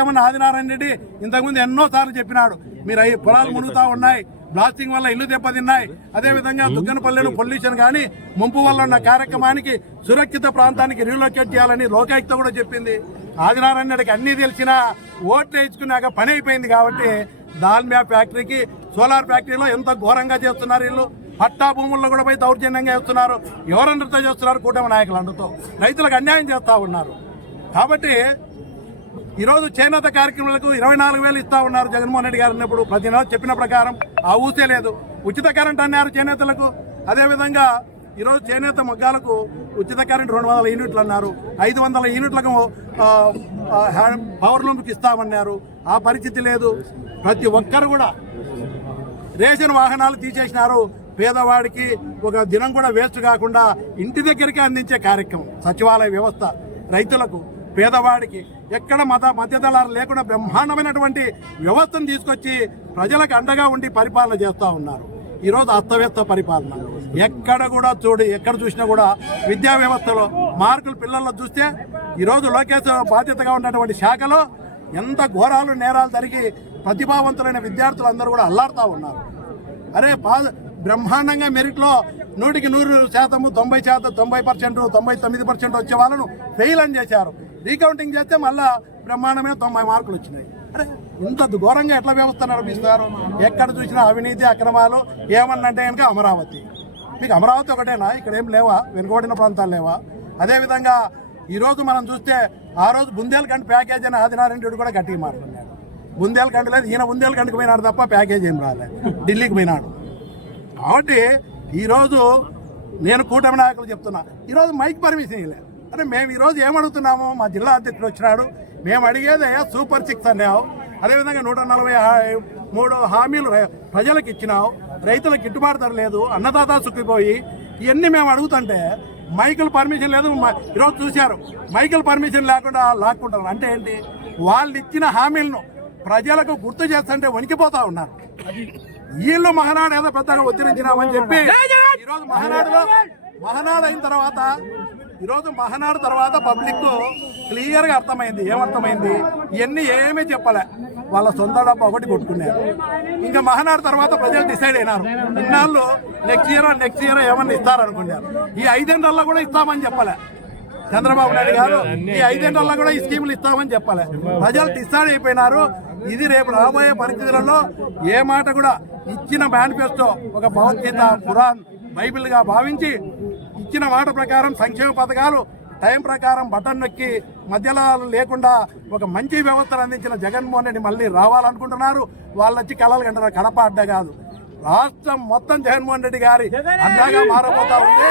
ఏమన్నా ఆదినారాయణ రెడ్డి ఇంతకుముందు ఎన్నో సార్లు చెప్పినాడు. మీరు అవి పొలాలు మునుగుతా ఉన్నాయి బ్లాస్టింగ్ వల్ల ఇల్లు దెబ్బతిన్నాయి. అదే విధంగా దుగ్గనపల్లెలో పొల్యూషన్ కానీ ముంపు వల్ల ఉన్న కార్యక్రమానికి సురక్షిత ప్రాంతానికి రీలొకేట్ చేయాలని లోకాయుక్త కూడా చెప్పింది. ఆదినారాయణ రెడ్డికి అన్ని తెలిసినా ఓట్లు వేయించుకున్నాక పని అయిపోయింది కాబట్టి దాల్మియా ఫ్యాక్టరీకి సోలార్ ఫ్యాక్టరీలో ఎంత ఘోరంగా చేస్తున్నారు వీళ్ళు. పట్టా భూముల్లో కూడా పోయి దౌర్జన్యంగా చేస్తున్నారు. ఎవరందరితో చేస్తున్నారు? కూటమి నాయకులు అందరితో రైతులకు అన్యాయం చేస్తా ఉన్నారు. కాబట్టి ఈరోజు చేనేత కార్యక్రమాలకు ఇరవై నాలుగు వేలు ఇస్తా ఉన్నారు జగన్మోహన్ రెడ్డి గారు ఉన్నప్పుడు ప్రతి నెల చెప్పిన ప్రకారం ఆ ఊసే లేదు. ఉచిత కరెంట్ అన్నారు చేనేతలకు. అదేవిధంగా ఈరోజు చేనేత మగ్గాలకు ఉచిత కరెంట్ రెండు వందల యూనిట్లు అన్నారు. ఐదు వందల యూనిట్లకు పవర్ లూమ్కి ఇస్తామన్నారు. ఆ పరిస్థితి లేదు. ప్రతి ఒక్కరు కూడా రేషన్ వాహనాలు తీసేసినారు. పేదవాడికి ఒక దినం కూడా వేస్ట్ కాకుండా ఇంటి దగ్గరికి అందించే కార్యక్రమం సచివాలయ వ్యవస్థ రైతులకు. పేదవాడికి ఎక్కడ మత మధ్యదళాలు లేకుండా బ్రహ్మాండమైనటువంటి వ్యవస్థను తీసుకొచ్చి ప్రజలకు అండగా ఉండి పరిపాలన చేస్తూ ఉన్నారు. ఈరోజు అస్తవ్యస్త పరిపాలన. ఎక్కడ కూడా చూడు ఎక్కడ చూసినా కూడా విద్యా వ్యవస్థలో మార్కులు పిల్లల్లో చూస్తే ఈరోజు లోకేష్ బాధ్యతగా ఉన్నటువంటి శాఖలో ఎంత ఘోరాలు నేరాలు జరిగి ప్రతిభావంతులైన విద్యార్థులందరూ కూడా అల్లాడుతూ ఉన్నారు. అరే బ్రహ్మాండంగా మెరిట్లో నూటికి నూరు శాతము తొంభై శాతం తొంభై పర్సెంట్ తొంభై తొమ్మిది పర్సెంట్ వచ్చే వాళ్ళను ఫెయిల్ అని చేశారు. రీకౌంటింగ్ చేస్తే మళ్ళా బ్రహ్మాండమే తొంభై మార్కులు వచ్చినాయి. అరే ఇంత ఘోరంగా ఎట్లా వ్యవస్థ నడిపిస్తారు ఎక్కడ చూసినా అవినీతి అక్రమాలు ఏమన్నంటే కనుక అమరావతి. మీకు అమరావతి ఒకటేనా? ఇక్కడ ఏం లేవా? వెనుకబడిన ప్రాంతాలు లేవా? అదేవిధంగా ఈరోజు మనం చూస్తే ఆ రోజు బుందేల్ఖండ్ ప్యాకేజ్ అని ఆదినారాయణుడు కూడా గట్టిగా మాట్లాడినాడు బుందేల్ఖండ్ లేదు ఈయన బుందేల్ఖండ్కి పోయినాడు తప్ప ప్యాకేజ్ ఏం రాలే. ఢిల్లీకి పోయినాడు. కాబట్టి ఈరోజు నేను కూటమి నాయకులు చెప్తున్నా. ఈరోజు మైక్ పర్మిషన్ ఇవ్వలేదు అంటే మేము ఈరోజు ఏమడుగుతున్నాము? మా జిల్లా అధ్యక్షుడు వచ్చినాడు. మేము అడిగేది సూపర్ సిక్స్ అన్నావు. అదేవిధంగా నూట నలభై మూడు హామీలు ప్రజలకు ఇచ్చినావు. రైతులకు గిట్టుబాటు ధర లేదు. అన్నదాత సుఖిపోయి. ఇవన్నీ మేము అడుగుతుంటే మైకిల్ పర్మిషన్ లేదు. ఈరోజు చూశారు. మైకిల్ పర్మిషన్ లేకుండా లాక్కుంటారు. అంటే ఏంటి? వాళ్ళు ఇచ్చిన హామీలను ప్రజలకు గుర్తు చేస్తుంటే వణికిపోతా ఉన్నారు. వీళ్ళు మహానాడు ఏదో పెద్దగా ఉద్ధరించినామని చెప్పి ఈరోజు మహానాడులో మహానాడు అయిన తర్వాత ఈరోజు మహనాడు తర్వాత పబ్లిక్ క్లియర్గా అర్థమైంది ఏమర్థమైంది? ఇవన్నీ ఏమీ చెప్పలే. వాళ్ళ సొంత డబ్బు ఒకటి కొట్టుకున్నారు. ఇంకా మహనాడు తర్వాత ప్రజలు డిసైడ్ అయినారు. ఇన్నాళ్ళు నెక్స్ట్ ఇయర్ నెక్స్ట్ ఇయర్ ఏమన్నా ఇస్తారనుకున్నారు. ఈ ఐదేళ్ళలో కూడా ఇస్తామని చెప్పలే. చంద్రబాబు నాయుడు గారు ఈ ఐదేళ్ళలో కూడా ఈ స్కీములు ఇస్తామని చెప్పాలి. ప్రజలు డిసైడ్ అయిపోయినారు. ఇది రేపు రాబోయే పరిస్థితులలో ఏ మాట కూడా ఇచ్చిన మేనిఫెస్టో ఒక భగవద్గీత ఖురాన్ బైబిల్గా భావించి ఇచ్చిన మాట ప్రకారం సంక్షేమ పథకాలు టైం ప్రకారం బటన్ నొక్కి మధ్యలో లేకుండా ఒక మంచి వ్యవస్థను అందించిన జగన్మోహన్ రెడ్డి మళ్ళీ రావాలనుకుంటున్నారు. వాళ్ళు వచ్చి కళలు కంటారు కడప అడ్డ కాదు. రాష్ట్రం మొత్తం జగన్మోహన్ రెడ్డి గారి అడ్డగా మారబోతా ఉంది.